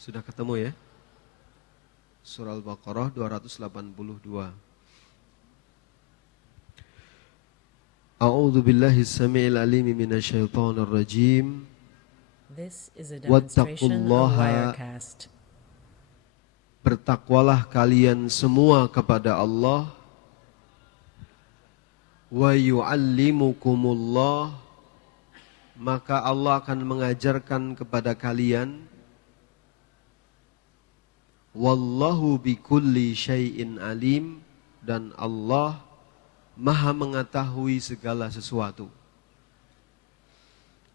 Sudah ketemu ya? Surah Al-Baqarah 282. A'udzu billahi as-sami'il 'alim minasyaitonir rajim. This is a demonstration of Wattaqullaha. Wirecast. Bertakwalah kalian semua kepada Allah. Wa yu'allimukumullah. Maka Allah akan mengajarkan kepada kalian. Wallahu bikulli syai'in alim. Dan Allah Maha mengetahui segala sesuatu.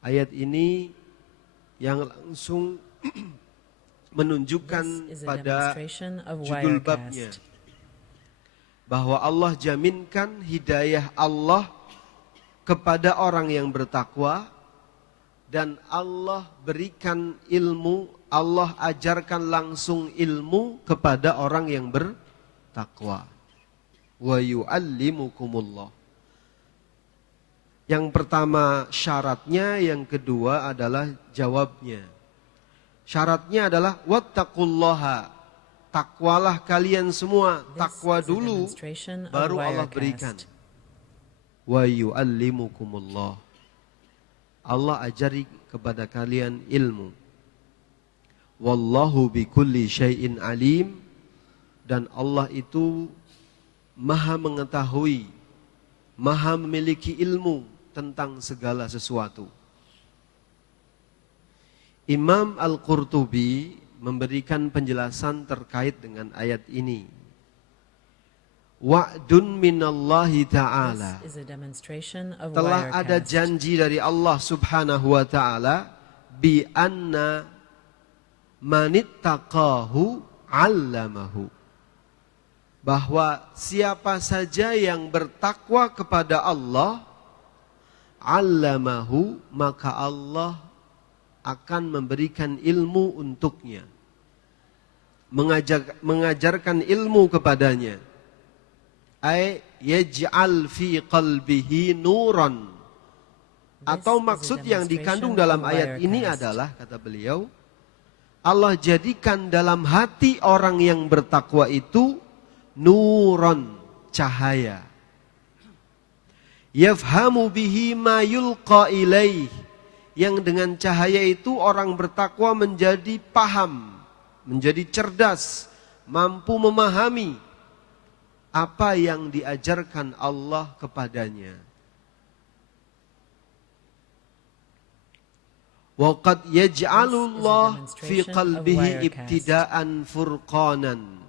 Ayat ini yang langsung menunjukkan pada judul babnya bahwa Allah jaminkan hidayah Allah kepada orang yang bertakwa dan Allah berikan ilmu, Allah ajarkan langsung ilmu kepada orang yang bertakwa. Wa yu'allimukumullah. Yang pertama syaratnya, yang kedua adalah jawabnya. Syaratnya adalah wattaqullaha. Takwalah kalian semua. Takwa dulu baru Allah berikan. Wa yu'allimukumullah. Allah ajari kepada kalian ilmu. Wallahu bikulli syai'in alim. Dan Allah itu Maha mengetahui, Maha memiliki ilmu tentang segala sesuatu. Imam Al-Qurtubi memberikan penjelasan terkait dengan ayat ini. Wa'dun minallahi ta'ala. Telah ada janji dari Allah subhanahu wa ta'ala. Bi anna manittaqahu 'allamahu. Bahwa siapa saja yang bertakwa kepada Allah, 'allamahu, maka Allah akan memberikan ilmu untuknya. Mengajarkan ilmu kepadanya. Ay yaj'al fi qalbihi nuran. Atau maksud yang dikandung dalam ayat ini adalah, kata beliau, Allah jadikan dalam hati orang yang bertakwa itu nuron, cahaya. Yafhamu bihi ma yulqa ilaih. Yang dengan cahaya itu orang bertakwa menjadi paham, menjadi cerdas, mampu memahami apa yang diajarkan Allah kepadanya. Wa qad yaj'alullah fi qalbihi ibtida'an furqanan.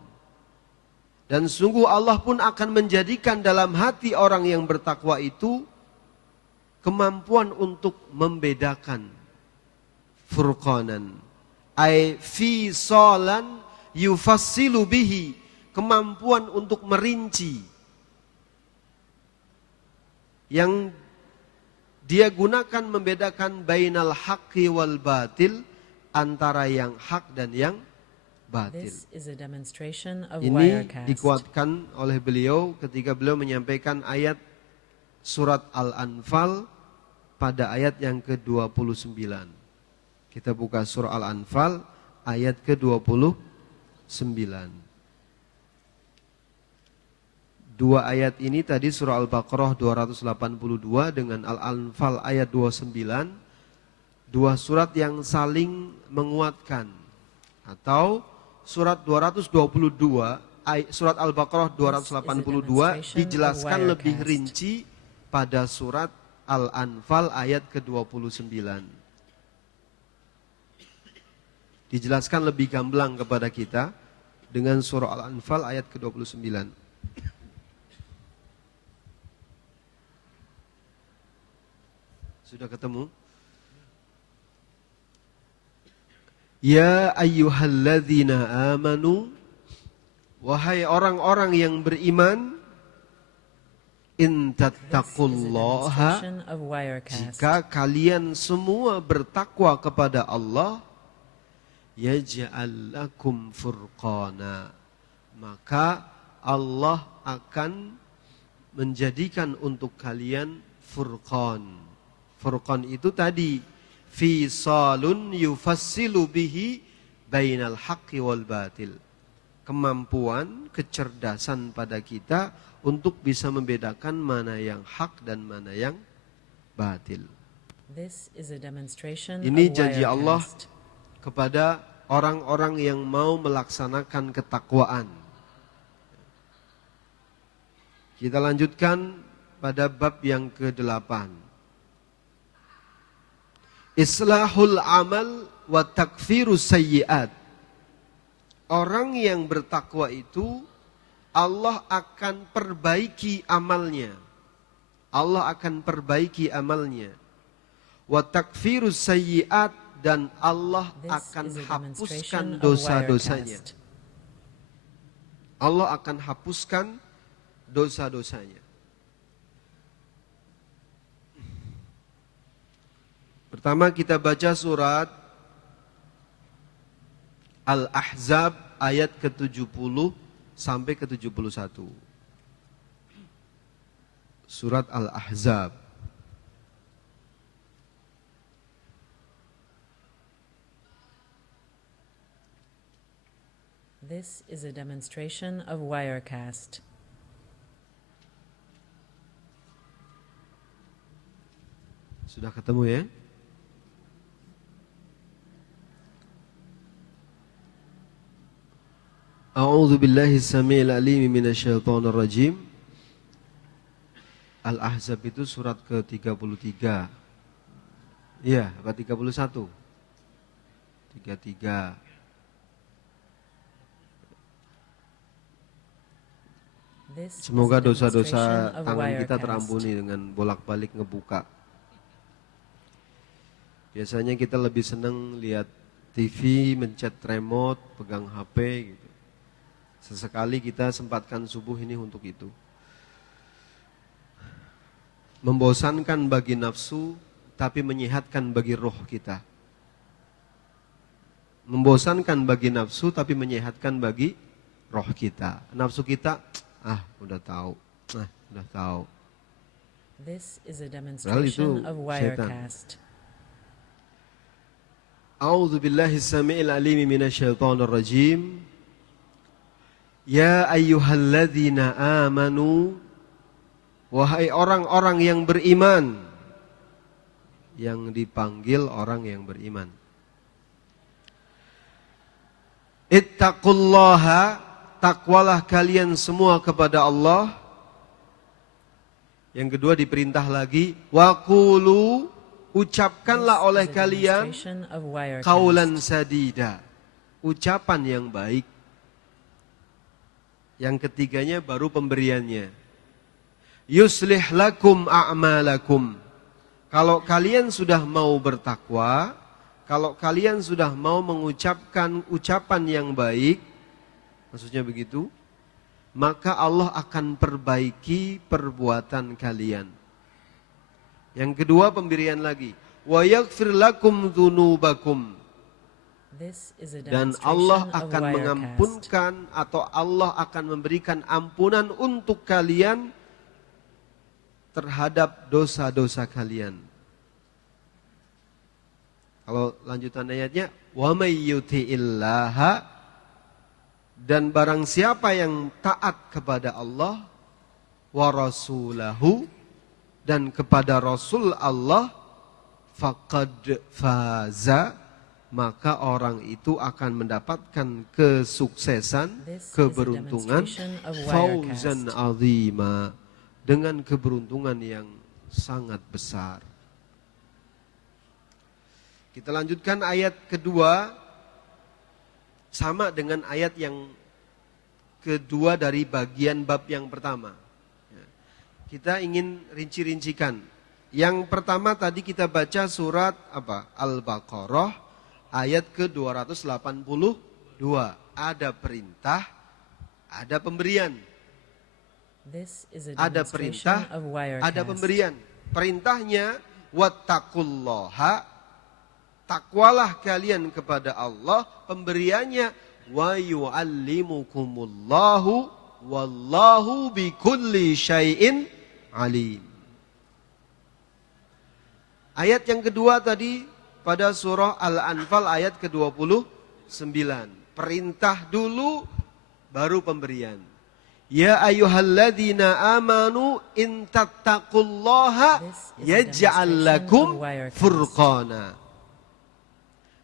Dan sungguh Allah pun akan menjadikan dalam hati orang yang bertakwa itu kemampuan untuk membedakan. Furqanan. Ay fi solan yufassilu bihi. Kemampuan untuk merinci. Yang dia gunakan membedakan bainal haqqi wal batil. Antara yang hak dan yang batil. Ini dikuatkan oleh beliau ketika beliau menyampaikan ayat surat Al-Anfal pada ayat yang ke-29. Kita buka surah Al-Anfal ayat ke-29. Dua ayat ini tadi surah Al-Baqarah 282 dengan Al-Anfal ayat 29. Dua surat yang saling menguatkan. Atau surat 222, surat Al-Baqarah 282 dijelaskan lebih rinci pada surat Al-Anfal ayat ke-29. Dijelaskan lebih gamblang kepada kita dengan surah Al-Anfal ayat ke-29. Sudah ketemu? Ya ayyuhalladzina amanu, wahai orang-orang yang beriman, in tattaqullaha, jika kalian semua bertakwa kepada Allah, yaj'al lakum furqana, maka Allah akan menjadikan untuk kalian furqan. Furqan itu tadi fisalun yufassilu bihi bainal haqqi wal batil. Kemampuan, kecerdasan pada kita untuk bisa membedakan mana yang hak dan mana yang batil. This is a demonstration Ini of janji Allah Wirecast. kepada orang-orang yang mau melaksanakan ketakwaan. Kita lanjutkan pada bab yang ke-8. Islahul amal wa takfirus sayyiat. Orang yang bertakwa itu Allah akan perbaiki amalnya. Allah akan perbaiki amalnya. Wa takfirus sayyiat, dan Allah akan hapuskan dosa-dosanya. Allah akan hapuskan dosa-dosanya. Pertama kita baca surat Al-Ahzab ayat ke-70 sampai ke-71. Surat Al-Ahzab. This is a demonstration of Wirecast. Sudah ketemu ya? A'udzu billahi samiil alim minasyaitonir rajim. Al-Ahzab itu surat ke-33. Iya, apa 31? 33. Semoga dosa-dosa tangan kita terampuni dengan bolak-balik ngebuka. Biasanya kita lebih senang lihat TV, mencet remote, pegang HP gitu. Sesekali kita sempatkan subuh ini untuk itu. Membosankan bagi nafsu, tapi menyehatkan bagi roh kita. Membosankan bagi nafsu, tapi menyehatkan bagi roh kita. Nafsu kita, udah tahu. Udah tahu. This is a demonstration of Wirecast. A'udzu billahi samiil alim minasyaitonir rajim. Ya ayyuhalladzina amanu, wahai orang-orang yang beriman. Yang dipanggil orang yang beriman. Ittaqullaha, takwalah kalian semua kepada Allah. Yang kedua diperintah lagi, waqulu, ucapkanlah oleh kalian qaulan sadida, ucapan yang baik. Yang ketiganya baru pemberiannya. Yuslih lakum a'malakum. Kalau kalian sudah mau bertakwa, kalau kalian sudah mau mengucapkan ucapan yang baik, maksudnya begitu, maka Allah akan perbaiki perbuatan kalian. Yang kedua pemberian lagi. Wa yaghfir lakum dzunubakum. Dan Allah akan mengampunkan atau Allah akan memberikan ampunan untuk kalian terhadap dosa-dosa kalian. Kalau lanjutan ayatnya, wa may yuti'illaha, dan barang siapa yang taat kepada Allah, wa rasulahu, dan kepada Rasul Allah, faqad faza, maka orang itu akan mendapatkan kesuksesan, keberuntungan, fauzan azima, dengan keberuntungan yang sangat besar. Kita lanjutkan ayat kedua, sama dengan ayat yang kedua dari bagian bab yang pertama. Kita ingin rinci-rincikan. Yang pertama tadi kita baca surat Al-Baqarah ayat ke-282. Ada perintah, ada pemberian. Ada perintah, ada pemberian. Perintahnya, wattaqullaha, takwalah kalian kepada Allah. Pemberiannya, wa yu'allimukumullahu wallahu bikulli syai'in alim. Ayat yang kedua tadi pada surah Al-Anfal ayat ke-21. Perintah dulu, baru pemberian. Ya ayyuhalladzina amanu in tattaqullaha yaj'al lakum furqana.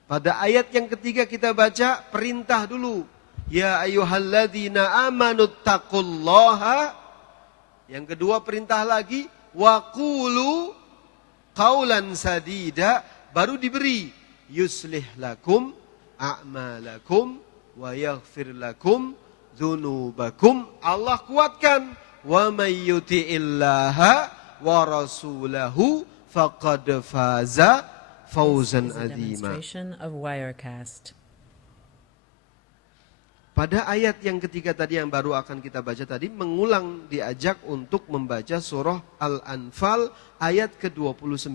Pada ayat yang ketiga kita baca perintah dulu. Ya ayyuhalladzina amanu taqullaha. Yang kedua perintah lagi. Wa qulu qaulan sadida. Baru diberi. Yuslih lakum a'malakum wa yaghfir lakum dzunubakum. Allah kuatkan. Wa may yuti'illaha wa rasulahu faqad faza fawzan adzima. Pada ayat yang ketiga tadi yang baru akan kita baca tadi, mengulang diajak untuk membaca surah Al-Anfal ayat ke-29.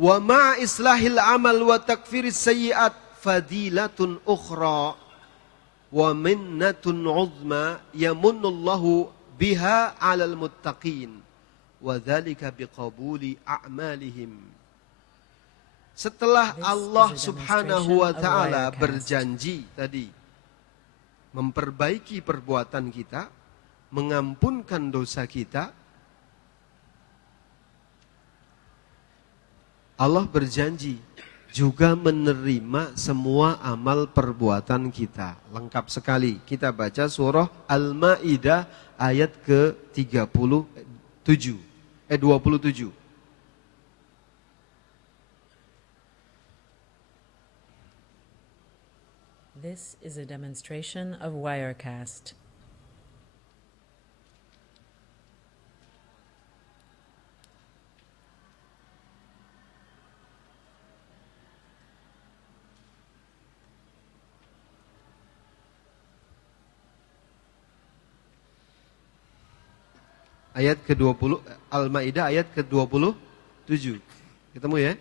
Wa ma islahil amal wa takfiris sayyi'at fadilatun ukhra wa minnatun uzma yamunnullahu biha 'alal muttaqin wa dzalika biqabuli a'malihim. Setelah Allah Subhanahu wa taala berjanji tadi memperbaiki perbuatan kita, mengampunkan dosa kita, Allah berjanji juga menerima semua amal perbuatan kita. Lengkap sekali. Kita baca surah Al-Maidah ayat ke-27. 27. This is a demonstration of Wirecast. Ayat ke-20, Al-Maidah ayat ke-27. Ketemu ya?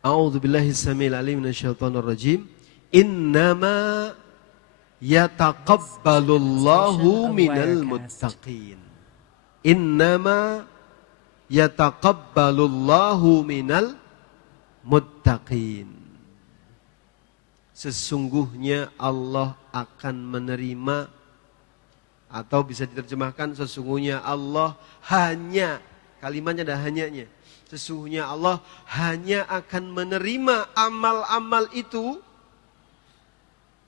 A'udzu billahi samil alim minasyaitonir rajim. Innama yataqabbalullahu minal muttaqin. Innama yataqabbalullahu minal muttaqin. Sesungguhnya Allah akan menerima, atau bisa diterjemahkan sesungguhnya Allah hanya, kalimatnya ada hanyanya. Sesungguhnya Allah hanya akan menerima amal-amal itu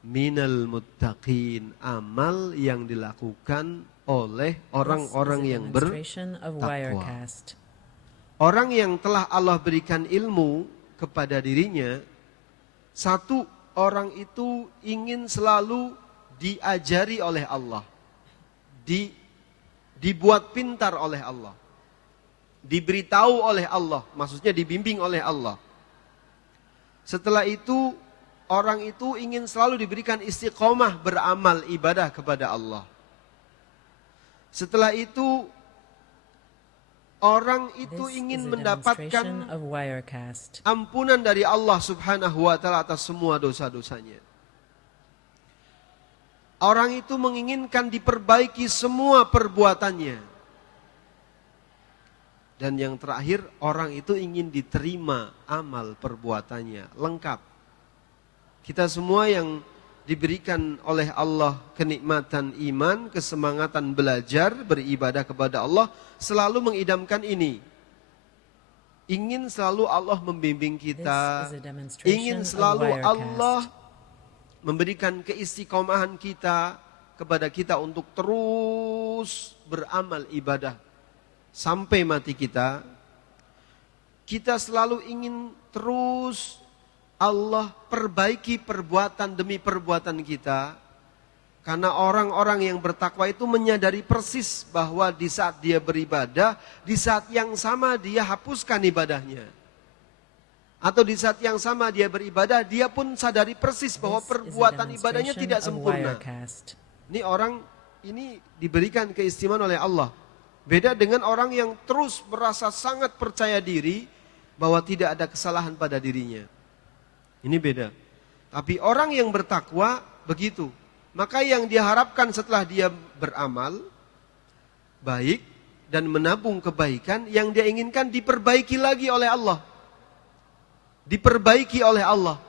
minal muttaqin, amal yang dilakukan oleh orang-orang yang bertakwa. Orang yang telah Allah berikan ilmu kepada dirinya, satu orang itu ingin selalu diajari oleh Allah. Dibuat pintar oleh Allah, diberitahu oleh Allah, maksudnya dibimbing oleh Allah. Setelah itu orang itu ingin selalu diberikan istiqomah beramal ibadah kepada Allah. Setelah itu orang itu ingin mendapatkan ampunan dari Allah Subhanahu wa taala atas semua dosa-dosanya. Orang itu menginginkan diperbaiki semua perbuatannya. Dan yang terakhir, orang itu ingin diterima amal perbuatannya lengkap. Kita semua yang diberikan oleh Allah kenikmatan iman, kesemangatan belajar, beribadah kepada Allah, selalu mengidamkan ini. Ingin selalu Allah membimbing kita, ingin selalu Allah memberikan keistiqomahan kita kepada kita untuk terus beramal ibadah sampai mati kita. Kita selalu ingin terus Allah perbaiki perbuatan demi perbuatan kita. Karena orang-orang yang bertakwa itu menyadari persis bahwa di saat dia beribadah, di saat yang sama dia hapuskan ibadahnya. Atau di saat yang sama dia beribadah, dia pun sadari persis bahwa perbuatan ibadahnya tidak sempurna. Ini orang ini diberikan keistimewaan oleh Allah. Beda dengan orang yang terus merasa sangat percaya diri bahwa tidak ada kesalahan pada dirinya. Ini beda. Tapi orang yang bertakwa begitu. Maka yang diharapkan setelah dia beramal baik dan menabung kebaikan, yang dia inginkan diperbaiki lagi oleh Allah. diperbaiki oleh Allah.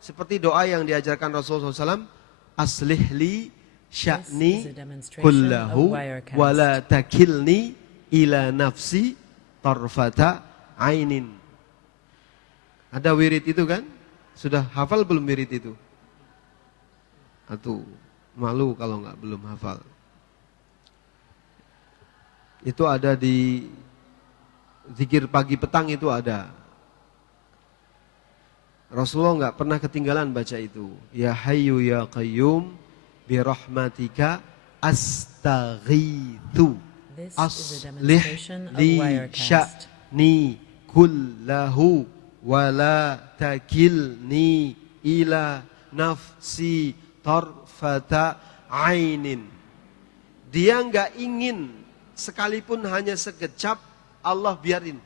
Seperti doa yang diajarkan Rasulullah SAW, aslih li sya'ni kullahu wala takilni ila nafsi tarfata ainin. Ada wirid itu kan? Sudah hafal belum wirid itu? Atau malu kalau belum hafal. Itu ada di zikir pagi petang, itu ada. Rasulullah nggak pernah ketinggalan baca itu. Ya Hayyu ya Qayyum bi rahmatika astaghitsu aslih li sya'ni kullahu wala takilni ila nafsi tarfata ainin. Dia nggak ingin sekalipun hanya sekejap, Allah biarin.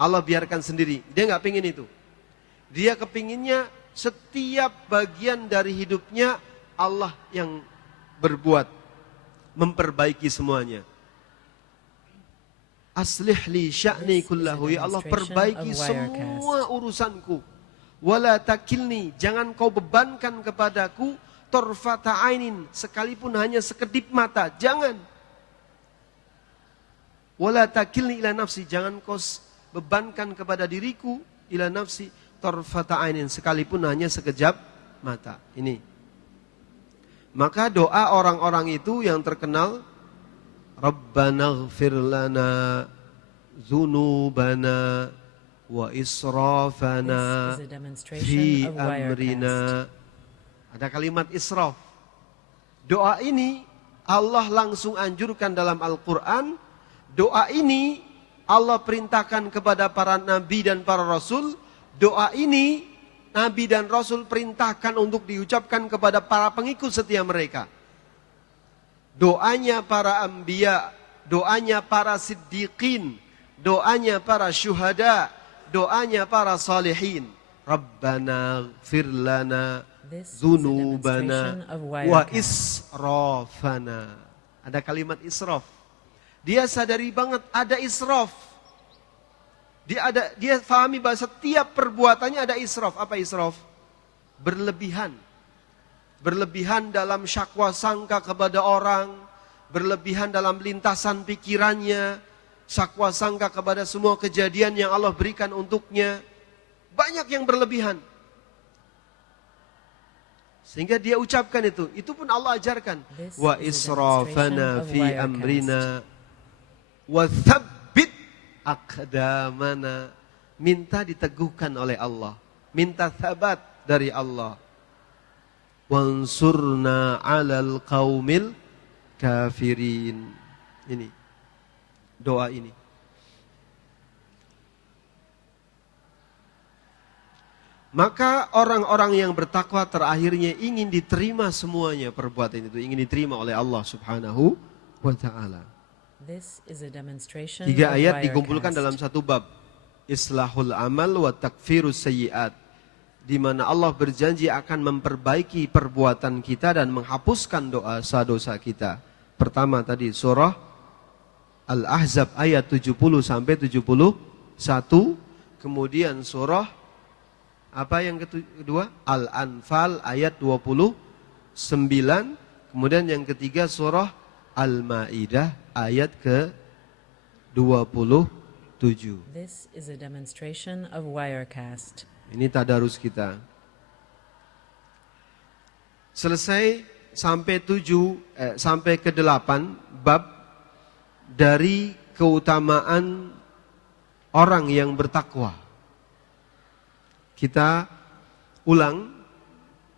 Allah biarkan sendiri. Dia nggak pingin itu. Dia kepinginnya setiap bagian dari hidupnya Allah yang berbuat, memperbaiki semuanya. Aslih li sya'ni kullahu, ya Allah perbaiki semua urusanku. Wala takilni, jangan kau bebankan kepadaku tarfata ainin, sekalipun hanya sekedip mata, jangan. Wala takilni ila nafsi, jangan kau bebankan kepada diriku ila nafsi tarfata ainin, sekalipun hanya sekejap mata. Ini. Maka doa orang-orang itu yang terkenal, Rabbana ighfir lana dzunubana wa israfana fi amrina. Ada kalimat israf. Doa ini Allah langsung anjurkan dalam Al-Quran. Doa ini Allah perintahkan kepada para nabi dan para rasul. Doa ini nabi dan rasul perintahkan untuk diucapkan kepada para pengikut setia mereka. Doanya para anbiya, doanya para siddiqin, doanya para syuhada, doanya para salihin. Rabbana ighfir lana dzunubana wa israfana. Ada kalimat israf. Dia sadari banget ada israf. Dia fahami bahwa setiap perbuatannya ada israf. Apa israf? Berlebihan. Berlebihan dalam syakwa sangka kepada orang. Berlebihan dalam lintasan pikirannya. Syakwa sangka kepada semua kejadian yang Allah berikan untuknya. Banyak yang berlebihan. Sehingga dia ucapkan itu. Itu pun Allah ajarkan. Wa israfana fi amrina. Wa thabbit aqdamana. Minta diteguhkan oleh Allah. Minta thabat dari Allah. Wansurna 'alal qaumil kafirin. Ini doa ini. Maka orang-orang yang bertakwa terakhirnya ingin diterima semuanya perbuatan itu, ingin diterima oleh Allah Subhanahu wa taala. 3 ayat dikumpulkan dalam satu bab. Islahul amal wa takfirus sayyi'at. Di mana Allah berjanji akan memperbaiki perbuatan kita dan menghapuskan dosa-dosa kita. Pertama tadi surah Al-Ahzab ayat 70 sampai 71. Kemudian surah apa yang kedua? Al-Anfal ayat 29. Kemudian yang ketiga surah Al-Maidah ayat ke-27. This is a demonstration of Wirecast. Ini tadarus kita. Selesai sampai sampai ke 8 bab dari keutamaan orang yang bertakwa. Kita ulang,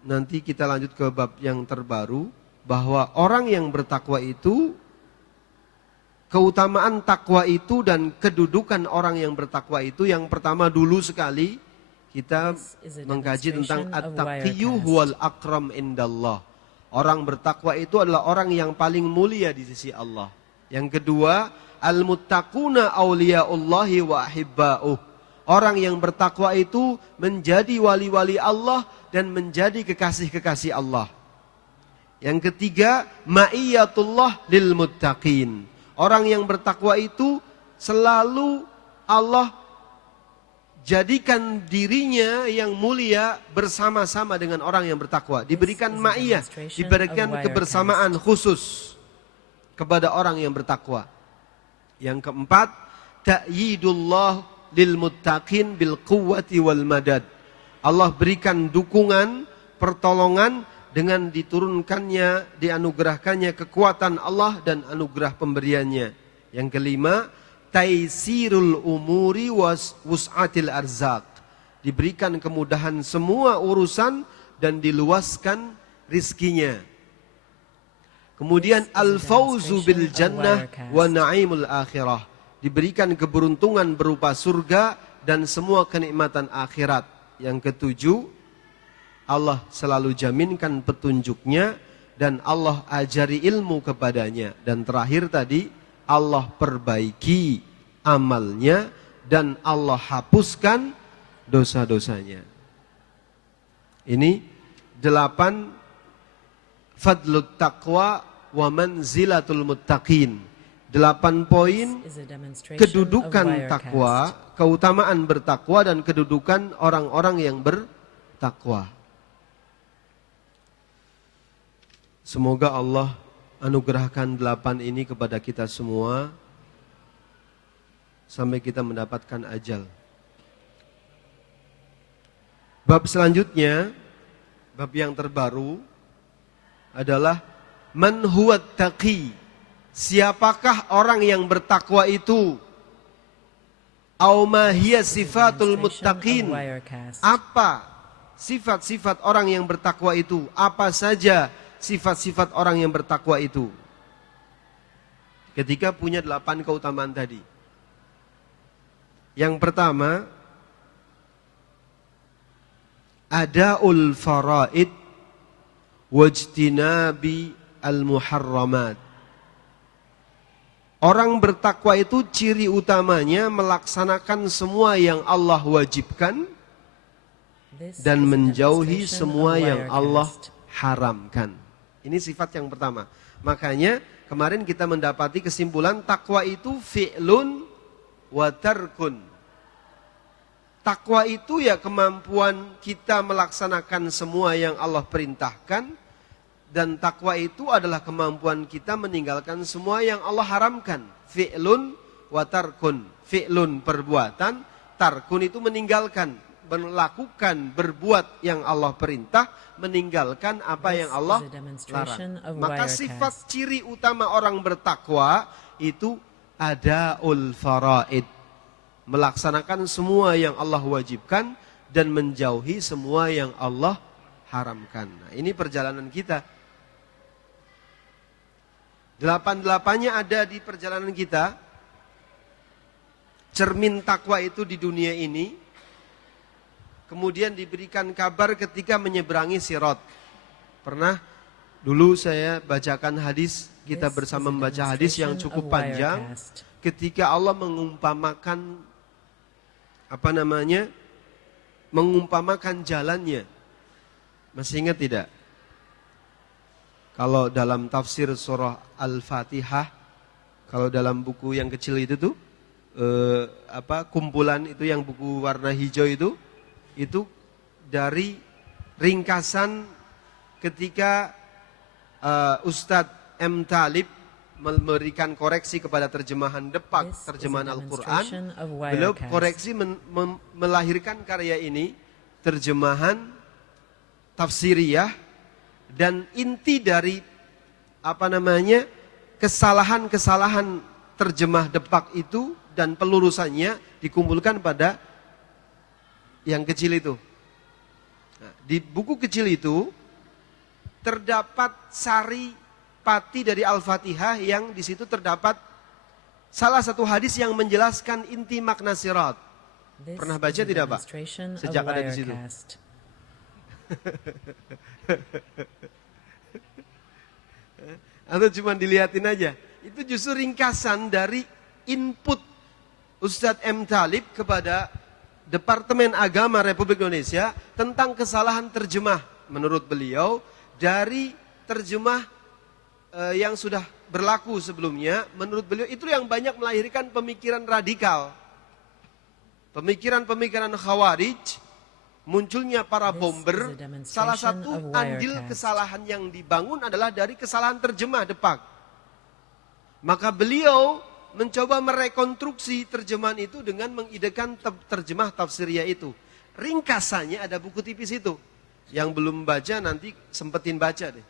nanti kita lanjut ke bab yang terbaru, bahwa orang yang bertakwa itu, keutamaan takwa itu dan kedudukan orang yang bertakwa itu, yang pertama dulu sekali, kita mengkaji tentang at-taqiyyu huwal akram indallah. Orang bertakwa itu adalah orang yang paling mulia di sisi Allah. Yang kedua, al-muttaquna awliyaullahi wa ahibba'uh. Orang yang bertakwa itu menjadi wali-wali Allah dan menjadi kekasih-kekasih Allah. Yang ketiga, ma'iyatullah lil muttaqin. Orang yang bertakwa itu selalu Allah jadikan dirinya yang mulia bersama-sama dengan orang yang bertakwa. Diberikan ma'iyah, diberikan kebersamaan khusus kepada orang yang bertakwa. Yang keempat, ta'yidullah lil muttaqin bil quwwati wal madad. Allah berikan dukungan, pertolongan dengan diturunkannya, dianugerahkannya kekuatan Allah dan anugerah pemberiannya. Yang kelima, taisirul umuri wus'atil arzaq. Diberikan kemudahan semua urusan dan diluaskan rizkinya. Kemudian al-fauzu bil jannah wa na'imul akhirah. Diberikan keberuntungan berupa surga dan semua kenikmatan akhirat. Yang ketujuh, Allah selalu jaminkan petunjuknya dan Allah ajari ilmu kepadanya. Dan terakhir tadi, Allah perbaiki amalnya dan Allah hapuskan dosa-dosanya. Ini 8 fadlut taqwa wa manzilatul muttaqin. 8 poin kedudukan takwa, keutamaan bertakwa dan kedudukan orang-orang yang bertakwa. Semoga Allah anugerahkan 8 ini kepada kita semua sampai kita mendapatkan ajal. Bab selanjutnya, bab yang terbaru adalah man huwa taqi. Siapakah orang yang bertakwa itu? Au ma hiya sifatul muttaqin. Apa sifat-sifat orang yang bertakwa itu? Apa saja sifat-sifat orang yang bertakwa itu? Ketika punya 8 keutamaan tadi. Yang pertama, adaul faraid wajtinabi al-muharramat. Orang bertakwa itu ciri utamanya melaksanakan semua yang Allah wajibkan dan menjauhi semua yang Allah haramkan. Ini sifat yang pertama. Makanya kemarin kita mendapati kesimpulan takwa itu fi'lun wa tarkun. Takwa itu ya kemampuan kita melaksanakan semua yang Allah perintahkan. Dan takwa itu adalah kemampuan kita meninggalkan semua yang Allah haramkan. Fi'lun wa tarkun. Fi'lun perbuatan, tarkun itu meninggalkan. Melakukan, berbuat yang Allah perintah, meninggalkan apa yang Allah larang. Maka sifat ciri utama orang bertakwa itu adaul faraid. Melaksanakan semua yang Allah wajibkan dan menjauhi semua yang Allah haramkan. Nah, ini perjalanan kita. 8-8-nya ada di perjalanan kita. Cermin takwa itu di dunia ini. Kemudian diberikan kabar ketika menyeberangi Sirat. Pernah dulu saya bacakan hadis, kita bersama membaca hadis yang cukup panjang. Ketika Allah mengumpamakan mengumpamakan jalannya. Masih ingat tidak? Kalau dalam tafsir surah Al-Fatihah, kalau dalam buku yang kecil itu tuh, kumpulan itu yang buku warna hijau itu dari ringkasan ketika Ustadz M. Talib memberikan koreksi kepada terjemahan Depak, terjemahan Al-Quran. Beliau koreksi melahirkan karya ini, terjemahan tafsiriyah, dan inti dari kesalahan-kesalahan terjemah Depak itu dan pelurusannya dikumpulkan pada yang kecil itu. Nah, di buku kecil itu terdapat sari pati dari Al-Fatihah yang di situ terdapat salah satu hadis yang menjelaskan inti makna sirat. Pernah baca tidak, Pak? Sejak ada di situ. Atau cuma dilihatin aja. Itu justru ringkasan dari input Ustadz M. Talib kepada Departemen Agama Republik Indonesia tentang kesalahan terjemah menurut beliau dari terjemah yang sudah berlaku sebelumnya. Menurut beliau itu yang banyak melahirkan pemikiran radikal. pemikiran-pemikiran Khawarij, munculnya para This bomber, is a demonstration salah satu of andil Wirecast. kesalahan yang dibangun adalah dari kesalahan terjemah Depak. Maka beliau mencoba merekonstruksi terjemahan itu dengan mengidekan terjemah tafsirnya itu. Ringkasannya ada buku tipis itu. Yang belum baca nanti sempetin baca deh.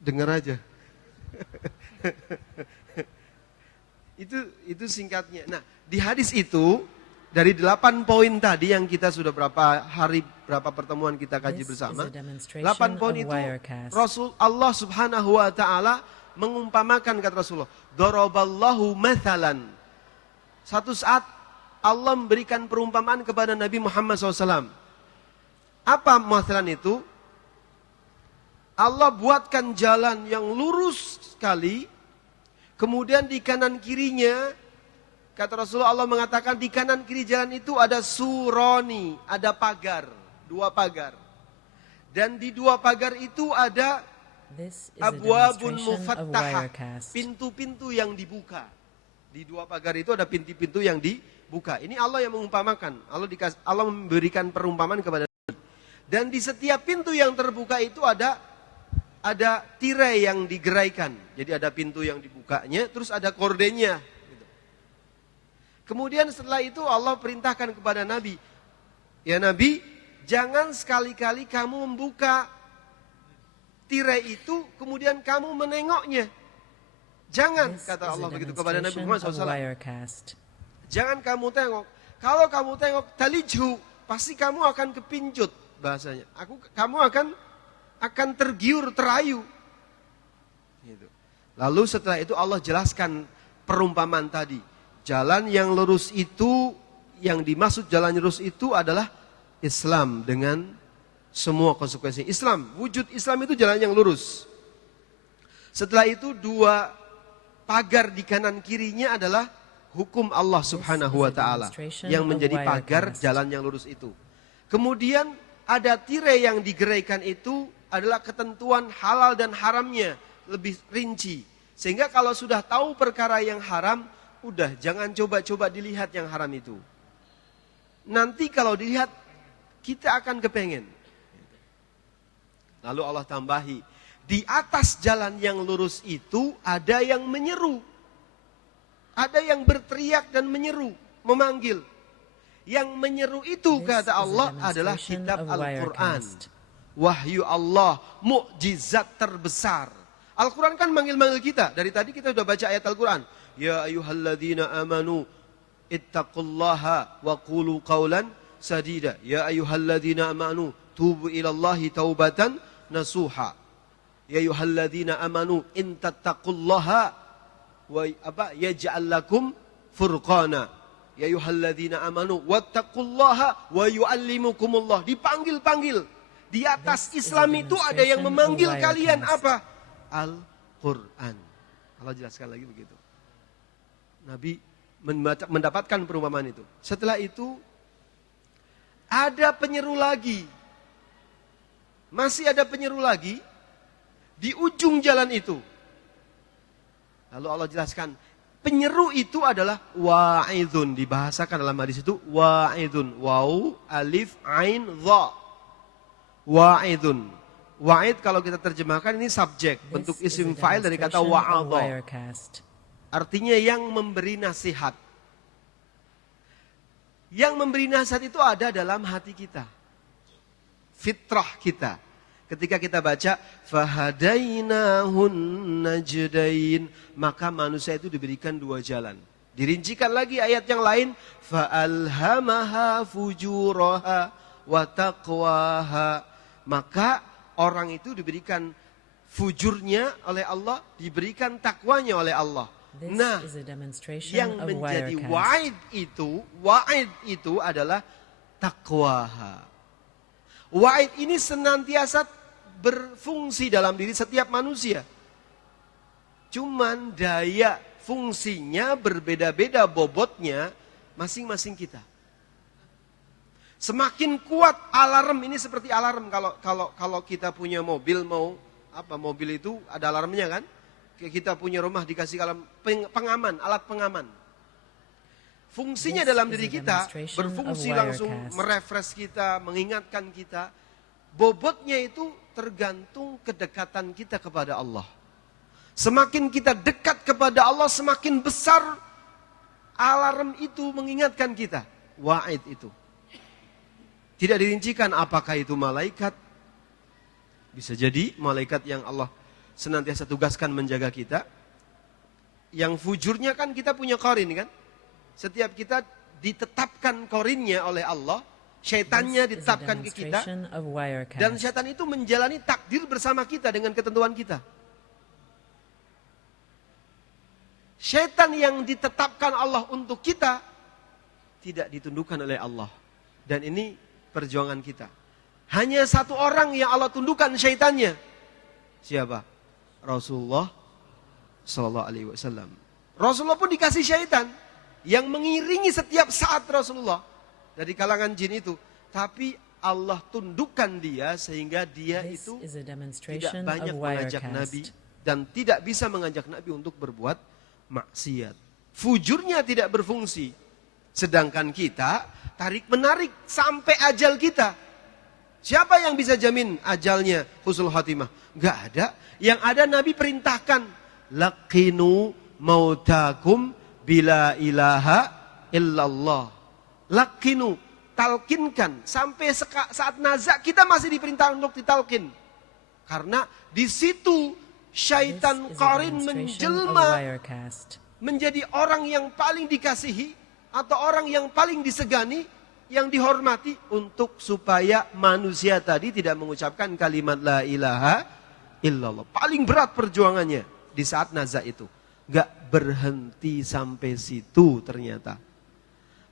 Dengar aja. Itu singkatnya. Nah, di hadis itu dari 8 poin tadi yang kita sudah berapa pertemuan kita kaji This bersama. is a demonstration 8 poin of itu Wirecast. Rasul Allah Subhanahu wa taala mengumpamakan, kata Rasulullah, daraballahu mathalan. Satu saat Allah memberikan perumpamaan kepada Nabi Muhammad SAW. Apa mathalan itu? Allah buatkan jalan yang lurus sekali, kemudian di kanan kirinya, kata Rasulullah, Allah mengatakan di kanan kiri jalan itu ada suroni, ada pagar, 2 pagar. Dan di 2 pagar itu ada This is a abwabun demonstration of mufattahah, Wirecast. pintu-pintu yang dibuka. Di 2 pagar itu ada pintu-pintu yang dibuka. Ini Allah yang mengumpamakan. Allah memberikan perumpamaan kepada. Dan di setiap pintu yang terbuka itu ada tirai yang digeraikan. Jadi ada pintu yang dibukanya, terus ada kordennya. Kemudian setelah itu Allah perintahkan kepada Nabi, ya Nabi, jangan sekali-kali kamu membuka tirai itu, kemudian kamu menengoknya. Jangan, This kata is a Allah begitu kepada Nabi demonstration Muhammad of SAW. Wirecast. Jangan kamu tengok. Kalau kamu tengok talijhu, pasti kamu akan kepincut bahasanya. Kamu akan tergiur, terayu. Gitu. Lalu setelah itu Allah jelaskan perumpamaan tadi. Jalan yang lurus itu, yang dimaksud jalan lurus itu adalah Islam dengan semua konsekuensi. Islam, wujud Islam itu jalan yang lurus. Setelah itu 2 pagar di kanan kirinya adalah hukum Allah Subhanahu wa taala yang menjadi pagar jalan yang lurus itu. Kemudian ada tirai yang digeraikan itu adalah ketentuan halal dan haramnya lebih rinci. Sehingga kalau sudah tahu perkara yang haram, udah jangan coba-coba dilihat yang haram itu. Nanti kalau dilihat kita akan kepengen. Lalu Allah tambahi, di atas jalan yang lurus itu ada yang menyeru. Ada yang berteriak dan menyeru, memanggil. Yang menyeru itu, kata Allah, adalah kitab Al-Quran. Wahyu Allah, mukjizat terbesar. Al-Quran kan manggil-manggil kita. Dari tadi kita sudah baca ayat Al-Quran. Ya ayyuhalladzina amanu ittaqullaha wa qulu qawlan sadida. Ya ayyuhalladzina amanu tubu ilallahi taubatan nasuha. Ya ayyuhalladzina amanu in tattaqullaha wa yaj'al lakum furqana. Ya ayyuhalladzina amanu wattaqullaha wa yu'allimukumullah. Dipanggil-panggil. Di atas Islam itu ada yang memanggil kalian apa? Al-Quran. Allah jelaskan lagi begitu. Nabi mendapatkan perumpamaan itu. Setelah itu ada penyeru lagi. Masih ada penyeru lagi di ujung jalan itu. Lalu Allah jelaskan, penyeru itu adalah wa'idun. Dibahasakan dalam hadis itu wa'idun. Waw, alif, ain, dha. Wa'idun. Wa'id kalau kita terjemahkan ini subjek. Bentuk isim fa'il dari kata wa'adha. Artinya yang memberi nasihat. Yang memberi nasihat itu ada dalam hati kita. Fitrah kita. Ketika kita baca fahadainahun najdain, maka manusia itu diberikan 2 jalan. Dirincikan lagi ayat yang lain, fa'alhamaha fujuraha wa taqwaha. Maka orang itu diberikan fujurnya oleh Allah, diberikan takwanya oleh Allah. Nah, yang menjadi wa'id itu adalah takwaha. Wa'id ini senantiasa berfungsi dalam diri setiap manusia. Cuman daya fungsinya berbeda-beda bobotnya masing-masing kita. Semakin kuat alarm, ini seperti alarm kalau kita punya mobil, mobil itu ada alarmnya kan? Kita punya rumah dikasih alarm pengaman, alat pengaman. Fungsinya This dalam is diri a kita, demonstration berfungsi of langsung Wirecast. merefresh kita, mengingatkan kita. Bobotnya itu tergantung kedekatan kita kepada Allah. Semakin kita dekat kepada Allah, semakin besar alarm itu mengingatkan kita. Wa'id itu. Tidak dirincikan apakah itu malaikat. Bisa jadi malaikat yang Allah senantiasa tugaskan menjaga kita. Yang fujurnya kan kita punya qarin kan. Setiap kita ditetapkan qarinnya oleh Allah. Syaitannya This is a ditetapkan ke kita. demonstration of Wirecast. Dan syaitan itu menjalani takdir bersama kita dengan ketentuan kita. Syaitan yang ditetapkan Allah untuk kita tidak ditundukkan oleh Allah. Dan ini perjuangan kita. Hanya satu orang yang Allah tundukkan syaitannya. Siapa? Rasulullah Sallallahu Alaihi Wasallam. Rasulullah pun dikasih syaitan yang mengiringi setiap saat Rasulullah dari kalangan jin itu. Tapi Allah tundukkan dia sehingga dia This itu is a tidak demonstration banyak of mengajak Wirecast. Nabi dan tidak bisa mengajak Nabi untuk berbuat maksiat. Fujurnya tidak berfungsi. Sedangkan kita tarik menarik sampai ajal kita. Siapa yang bisa jamin ajalnya husnul khatimah? Enggak ada. Yang ada Nabi perintahkan, laqinu mautakum bila ilaha illallah. Laqinu, talkinkan. Sampai saat nazak kita masih diperintah untuk ditalkin. Karena di situ syaitan This is a qarin demonstration of menjelma Wirecast. menjadi orang yang paling dikasihi atau orang yang paling disegani, yang dihormati untuk supaya manusia tadi tidak mengucapkan kalimat la ilaha illallah. Paling berat perjuangannya di saat nazak itu. Gak berhenti sampai situ ternyata.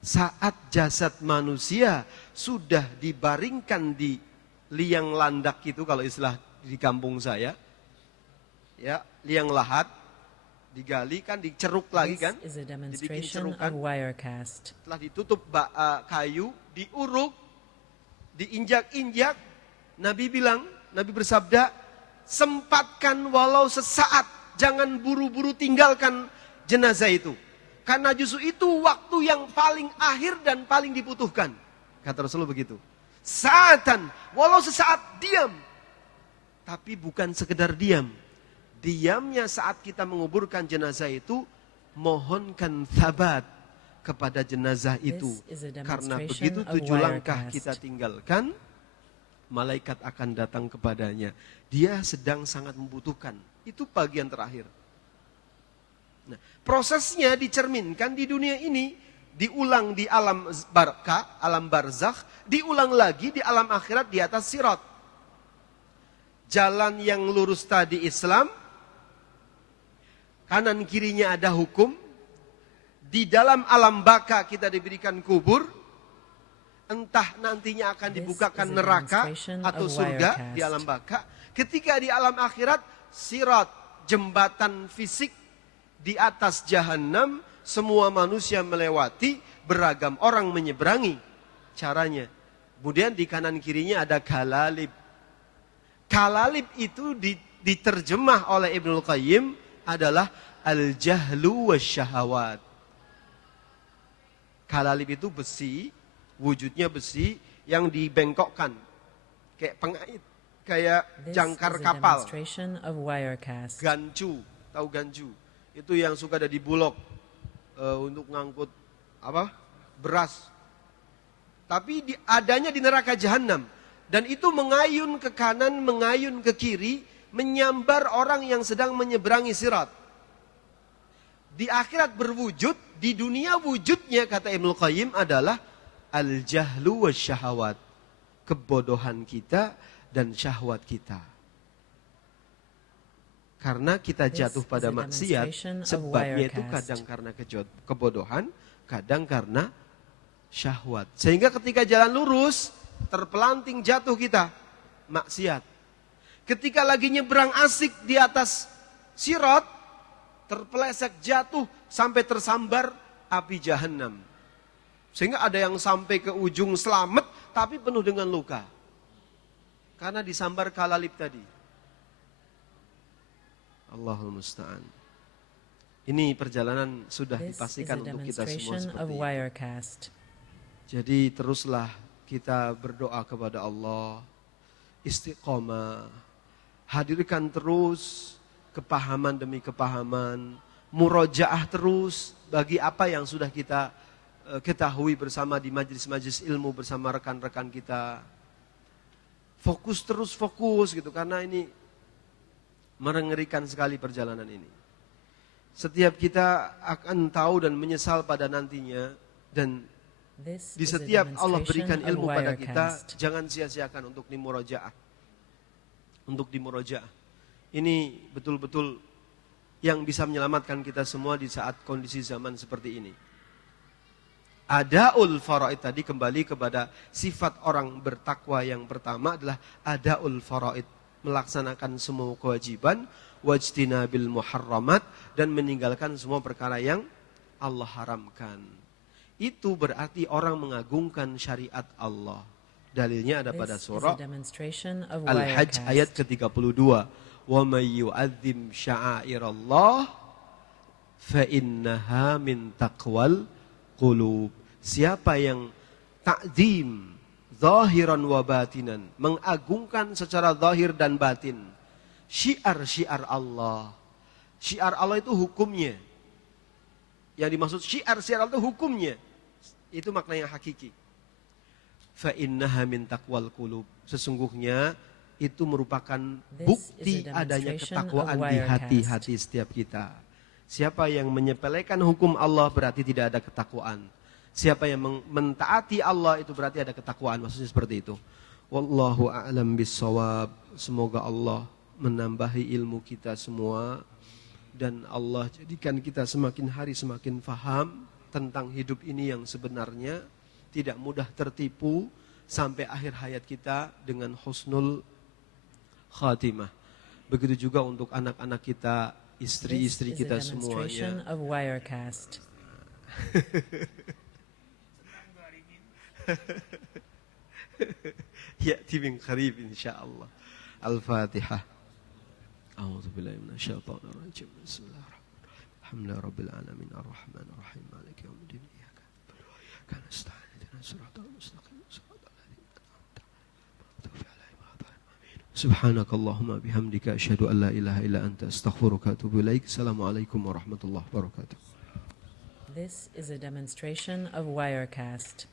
Saat jasad manusia sudah dibaringkan di liang landak itu kalau istilah di kampung saya. Ya, liang lahat. Digali kan, diceruk lagi kan, This is a dibikin demonstration cerukan, of Wirecast. setelah ditutup kayu, diuruk, diinjak-injak, Nabi bilang, Nabi bersabda, sempatkan walau sesaat, jangan buru-buru tinggalkan jenazah itu. Karena justru itu waktu yang paling akhir dan paling dibutuhkan. Kata Rasulullah begitu. Saatan, walau sesaat diam. Tapi bukan sekedar diam. Diamnya saat kita menguburkan jenazah itu, mohonkan thabat kepada jenazah itu. This is a Karena demonstration begitu of 7 langkah Wirecast. kita tinggalkan, malaikat akan datang kepadanya. Dia sedang sangat membutuhkan. Itu bagian terakhir. Nah, prosesnya dicerminkan di dunia ini, diulang di alam barka, alam barzakh, diulang lagi di alam akhirat di atas sirat. Jalan yang lurus tadi Islam, kanan kirinya ada hukum. Di dalam alam baka kita diberikan kubur. Entah nantinya akan dibukakan neraka atau surga di alam baka. Ketika di alam akhirat, sirat, jembatan fisik di atas jahanam, semua manusia melewati, beragam orang menyeberangi. Caranya. Kemudian di kanan kirinya ada kalalib. Kalalib itu diterjemah oleh Ibnul Qayyim adalah al-jahlu wasyahawat. Kalalib itu besi, wujudnya besi yang dibengkokkan. Kayak pengait, kayak jangkar kapal. Gancu, tahu gancu? Itu yang suka ada di Bulog untuk ngangkut beras. Tapi adanya di neraka jahanam. Dan itu mengayun ke kanan, mengayun ke kiri, menyambar orang yang sedang menyeberangi sirat. Di akhirat berwujud, di dunia wujudnya kata Ibnu Qayyim adalah al-jahlu wasyahawat. Kebodohan kita dan syahwat kita. Karena kita jatuh pada maksiat, sebabnya itu kadang karena kebodohan, kadang karena syahwat. Sehingga ketika jalan lurus, terpelanting jatuh kita, maksiat. Ketika lagi nyebrang asik di atas sirat, terpeleset jatuh sampai tersambar api jahanam. Sehingga ada yang sampai ke ujung selamat, tapi penuh dengan luka. Karena disambar kalalib tadi. Allahul musta'an. Ini perjalanan sudah This is dipastikan a untuk kita semua demonstration of seperti itu. Wirecast. Jadi teruslah kita berdoa kepada Allah, istiqomah, hadirkan terus kepahaman demi kepahaman, murojaah terus bagi apa yang sudah kita ketahui bersama di majelis-majelis ilmu bersama rekan-rekan kita. Fokus terus fokus gitu, karena ini mengerikan sekali perjalanan ini. Setiap kita akan tahu dan menyesal pada nantinya, dan di setiap Allah berikan ilmu pada kita, jangan sia-siakan untuk dimurojaah. Untuk dimurojaah. Ini betul-betul yang bisa menyelamatkan kita semua di saat kondisi zaman seperti ini. Adaul faraid tadi kembali kepada sifat orang bertakwa yang pertama adalah adaul faraid, melaksanakan semua kewajiban, wajtinabil muharramat, dan meninggalkan semua perkara yang Allah haramkan. Itu berarti orang mengagungkan syariat Allah. Dalilnya ada pada surah Al-Hajj ayat ke-32. Wa may yu'azzim sya'airallah fa innaha min taqwal qulub. Siapa yang ta'zim zahiran wa batinan, mengagungkan secara zahir dan batin syiar-syiar Allah. Syiar Allah itu hukumnya. Yang dimaksud syiar-syiar Allah itu hukumnya. Itu makna yang hakiki. Fa innaha min taqwal qulub. Sesungguhnya itu merupakan bukti adanya ketakwaan di hati-hati setiap kita. Siapa yang menyepelekan hukum Allah berarti tidak ada ketakwaan. Siapa yang mentaati Allah itu berarti ada ketakwaan. Maksudnya seperti itu. Wallahu a'lam bissawab. Semoga Allah menambahi ilmu kita semua, dan Allah jadikan kita semakin hari semakin faham tentang hidup ini yang sebenarnya, tidak mudah tertipu sampai akhir hayat kita dengan husnul khatimah. Begitu juga untuk anak-anak kita, istri-istri kita semuanya. Ya'ti min qarib insyaallah. Al-Fatihah. A'udzu billahi minasyaitonir rajim. Bismillahirrahmanirrahim. Alhamdulillahi rabbil alamin arrahmanir rahim maliki yaumiddin iyyaka na'budu wa iyyaka nasta'in ihdinas siratal mustaqim siratal ladzina an'amta 'alaihim. Subhanakallahumma bihamdika asyhadu an la ilaha illa anta astaghfiruka wa atubu ilaik. Assalamualaikum warahmatullahi wabarakatuh. This is a demonstration of Wirecast.